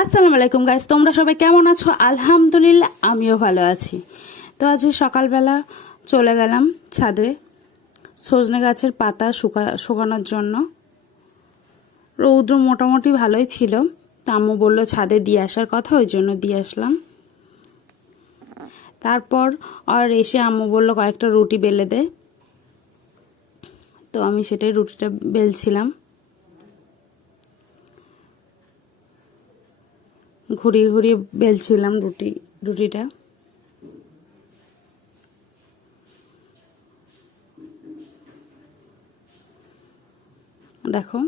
আসসালামু আলাইকুম গাইজ তোমরা সবাই কেমন আছো? আলহামদুলিল্লাহ, আমিও ভালো আছি। তো আজকে সকালবেলা চলে গেলাম ছাদে, সজনে গাছের পাতা শুকা, শুকানোর জন্য। রৌদ্র মোটামুটি ভালোই ছিল, তা আম্মু বলল ছাদে দিয়ে আসার কথা, ওই জন্য দিয়ে আসলাম। তারপর আর এসে আম্মু বলল কয়েকটা রুটি বেলে দে। তো আমি সেটাই রুটিটা বেলছিলাম। ঘুরিয়ে ঘুরিয়ে বেলছিলাম রুটি রুটিটা। দেখো।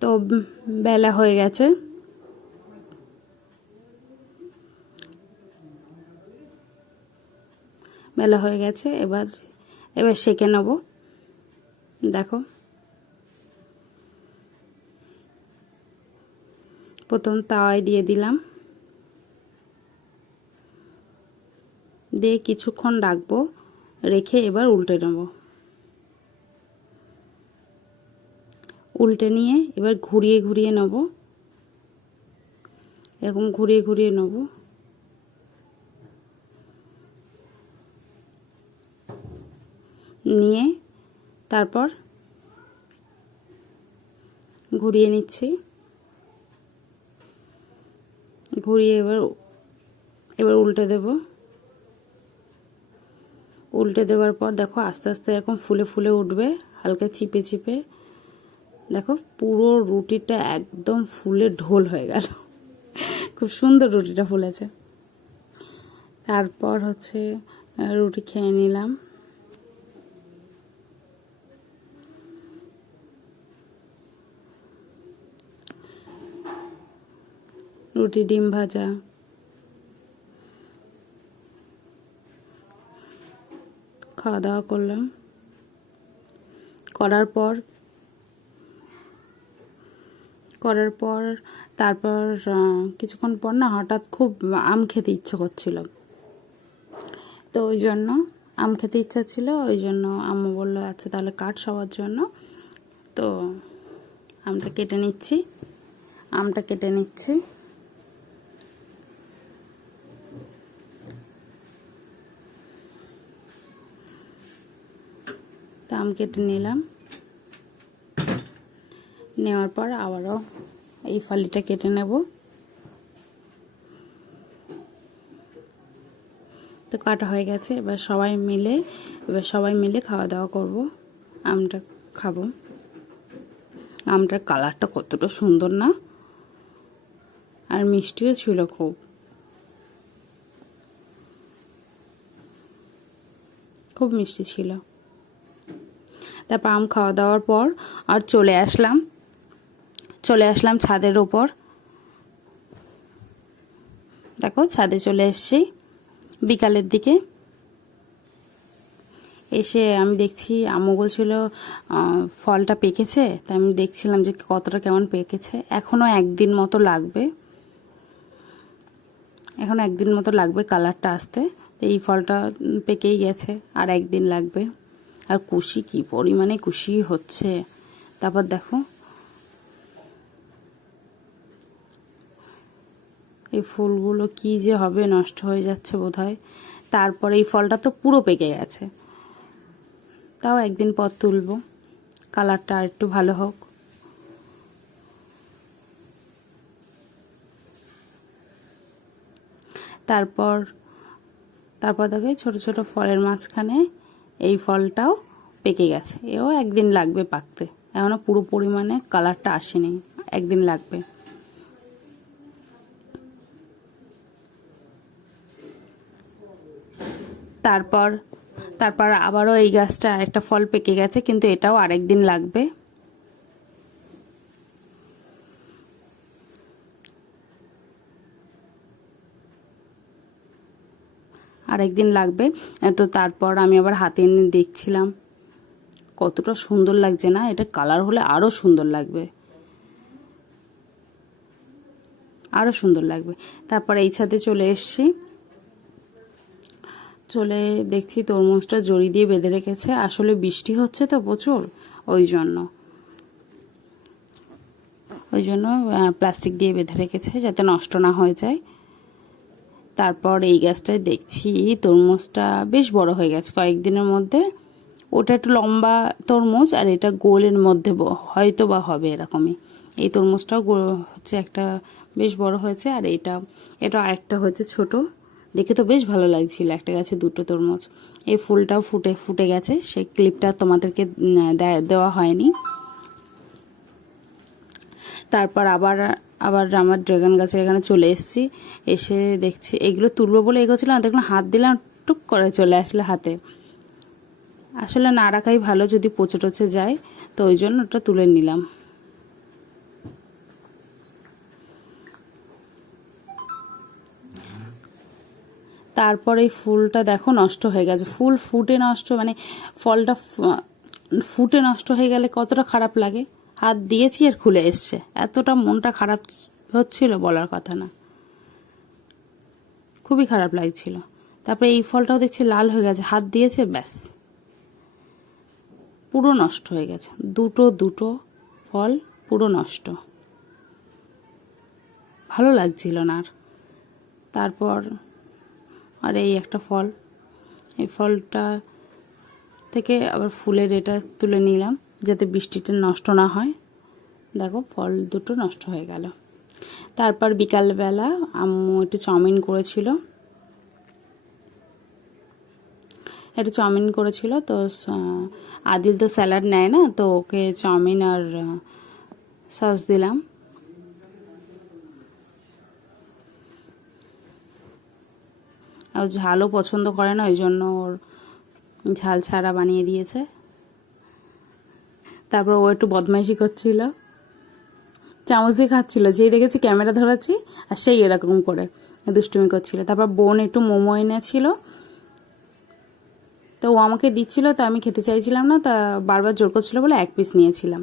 তো বেলা হয়ে গেছে। বেলা হয়ে গেছে, এবার এবার সেঁকে নেব। দেখো। প্রথম তাওয়ায় দিয়ে দিলাম। দিয়ে কিছুক্ষণ রাখব, রেখে এবার উল্টে নেব। উল্টে নিয়ে এবার ঘুরিয়ে ঘুরিয়ে নেব। এরকম ঘুরিয়ে ঘুরিয়ে নেব। নিয়ে তারপর ঘুরিয়ে নিচ্ছি। ঘুরিয়ে এবার এবার উল্টে দেব। উল্টে দেওয়ার পর দেখো আস্তে আস্তে এরকম ফুলে ফুলে উঠবে, হালকা চিপে চিপে। দেখো পুরো রুটিটা একদম ফুলে ঢোল হয়ে গেল। খুব সুন্দর রুটিটা ফুলেছে। তারপর হচ্ছে রুটি খেয়ে নিলাম। রুটি ডিম ভাজা। খাওয়া দাওয়া করলাম। করার পর করার পর, তারপর কিছুক্ষণ পর না হঠাৎ খুব আম খেতে ইচ্ছে করছিল। তো ওই জন্য আম খেতে ইচ্ছা ছিল, ওই জন্য আম্মু বলল আচ্ছা তাহলে কাট সবার জন্য। তো আমটা কেটে নিচ্ছি, আমটা কেটে নিচ্ছি। তা আম কেটে নিলাম। নেওয়ার পর আবারও এই ফালিটা কেটে নেব। তো কাটা হয়ে গেছে, এবার সবাই মিলে, এবার সবাই মিলে খাওয়া দাওয়া করব, আমটা খাব। আমটার কালারটা কতটা সুন্দর না? আর মিষ্টিও ছিল খুব। খুব মিষ্টি ছিল। তারপর আম খাওয়া দাওয়ার পর আর চলে আসলাম। চলে আসলাম ছাদের ওপর। দেখো, ছাদে চলে এসছি বিকালের দিকে। এসে আমি দেখছি আম্মু বলছিল ফলটা পেকেছে। তা আমি দেখছিলাম যে কতটা কেমন পেকেছে। এখনও একদিন মতো লাগবে। এখন একদিন মতো লাগবে কালারটা আসতে। তো এই ফলটা পেকেই গেছে, আর একদিন লাগবে। আর কুশি কি? পরিমাণে কুশি হচ্ছে। তারপর দেখো। এই ফুলগুলো কি যে হবে, নষ্ট হয়ে যাচ্ছে বোধ হয় তারপরে এই ফলটা তো পুরো পেকে গেছে। তাও একদিন পর তুলব। কালারটা আর একটু ভালো হোক। তারপর তারপর দেখে ছোট ছোট ফলের মাঝখানে এই ফলটাও পেকে গেছে। এও একদিন লাগবে পাকতে। এখনও পুরো পরিমাণে কালারটা আসেনি। একদিন লাগবে। তারপর তারপর আবারও এই গাছটা আরেকটা ফল পেকে গেছে, কিন্তু এটাও আরেক দিন লাগবে। আরেকদিন লাগবে। তো তারপর আমি আবার হাতে এনে দেখছিলাম। কতটা সুন্দর লাগছে না? এটা কালার হলে আরও সুন্দর লাগবে। আরও সুন্দর লাগবে। তারপর এই ছাদে চলে এসছি। চলে দেখছি তরমুজটা জড়ি দিয়ে বেঁধে রেখেছে। আসলে বৃষ্টি হচ্ছে তো প্রচুর, ওই জন্য। ওই জন্য প্লাস্টিক দিয়ে বেঁধে রেখেছে যাতে নষ্ট না হয়ে যায়। তারপর এই গাছটায় দেখছি তরমুজটা বেশ বড় হয়ে গেছে কয়েকদিনের মধ্যে। ওটা একটু লম্বা তরমুজ আর এটা গোলের মধ্যে হয়তো বা হবে এরকমই। এই তরমুজটাও হচ্ছে একটা বেশ বড় হয়েছে আর এটা এটা আরেকটা হয়েছে ছোট। দেখে তো বেশ ভালো লাগছিল একটা গাছে দুটো তরমুজ। এই ফুলটাও ফুটে ফুটে গেছে। সেই ক্লিপটা তোমাদেরকে দেওয়া হয়নি। তারপর আবার আবার আমার ড্রাগন গাছের এখানে চলে এসেছি। এসে দেখছি এগুলো তুলবো বলে এগোছিলাম দেখলাম হাত দিলাম, টুক করে চলে আসলে হাতে। আসলে না রাখাই ভালো যদি পচে টচে যায়, তো ওই জন্য ওটা তুলে নিলাম। তারপর এই ফুলটা দেখো নষ্ট হয়ে গেছে। ফুল ফুটে নষ্ট মানে ফলটা ফুটে নষ্ট হয়ে গেলে কতটা খারাপ লাগে? হাত দিয়েছি আর খুলে এসছে। এতটা মনটা খারাপ হচ্ছিল বলার কথা না। খুবই খারাপ লাগছিল। তারপরে এই ফলটাও দেখছি লাল হয়ে গেছে। হাত দিয়েছে, ব্যাস। পুরো নষ্ট হয়ে গেছে। দুটো দুটো ফল পুরো নষ্ট। ভালো লাগছিল না আর। তারপর আর এই একটা ফল। এই ফলটা থেকে আবার ফুলের এটা তুলে নিলাম। যাতে বৃষ্টিটা নষ্ট না হয়। দেখো, ফল দুটো নষ্ট হয়ে গেল। তারপর বিকালবেলা আম্মু একটু চাউমিন করেছিল। একটু চাউমিন করেছিল, তো আদিল তো স্যালাড নেয় না, তো ওকে চাউমিন আর, সস দিলাম। আর ঝালও পছন্দ করে না, ওই জন্য ওর ঝাল ছাড়া বানিয়ে দিয়েছে। তারপর ও একটু বদমাইশি করছিল। চামচ দিয়ে খাচ্ছিল, যেই দেখেছি ক্যামেরা ধরাচ্ছি আর সেই এরকম করে দুষ্টুমি করছিল। তারপর বোন একটু মোমো এনেছিল। তো ও আমাকে দিচ্ছিল, তো আমি খেতে চাইছিলাম না, তা বারবার জোর করছিল বলে এক পিস নিয়েছিলাম।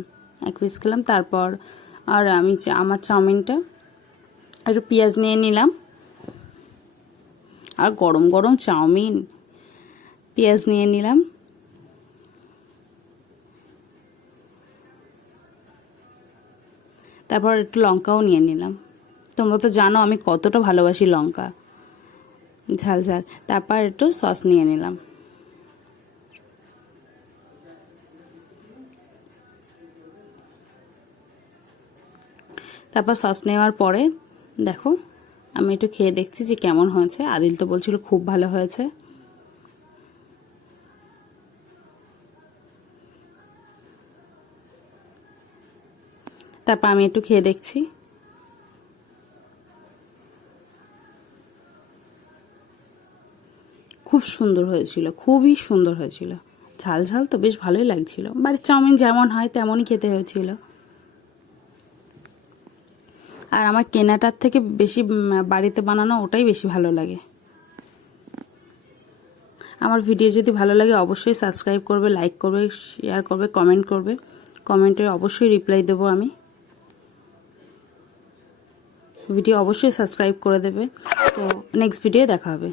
এক পিস খেলাম, তারপর আর আমি আমার চাউমিনটা একটু পেঁয়াজ নিয়ে নিলাম। আর গরম গরম চাউমিন পেঁয়াজ নিয়ে নিলাম। তারপর একটু লঙ্কাও নিয়ে নিলাম। তোমরা তো জানো আমি কতটা ভালোবাসি লঙ্কা। ঝাল ঝাল। তারপর একটু সস নিয়ে নিলাম। তারপর সস নেওয়ার পরে, দেখো, আমি একটু খেয়ে দেখছি যে কেমন হয়েছে। আদিল তো বলছিল খুব ভালো হয়েছে। তারপর আমি একটু খেয়ে দেখছি। খুব সুন্দর হয়েছিল, খুবই সুন্দর হয়েছিল। ঝাল ঝাল তো বেশ ভালোই লাগছিল বাড়ির চাউমিন যেমন হয় তেমনই খেতে হয়েছিল। আর আমার কেনাটার থেকে বেশি বাড়িতে বানানো ওটাই বেশি ভালো লাগে। আমার ভিডিও যদি ভালো লাগে অবশ্যই সাবস্ক্রাইব করবে, লাইক করবে, শেয়ার করবে, কমেন্ট করবে। কমেন্টে অবশ্যই রিপ্লাই দেবো আমি। ভিডিও অবশ্যই সাবস্ক্রাইব করে দেবে। তো নেক্সট ভিডিও দেখা হবে।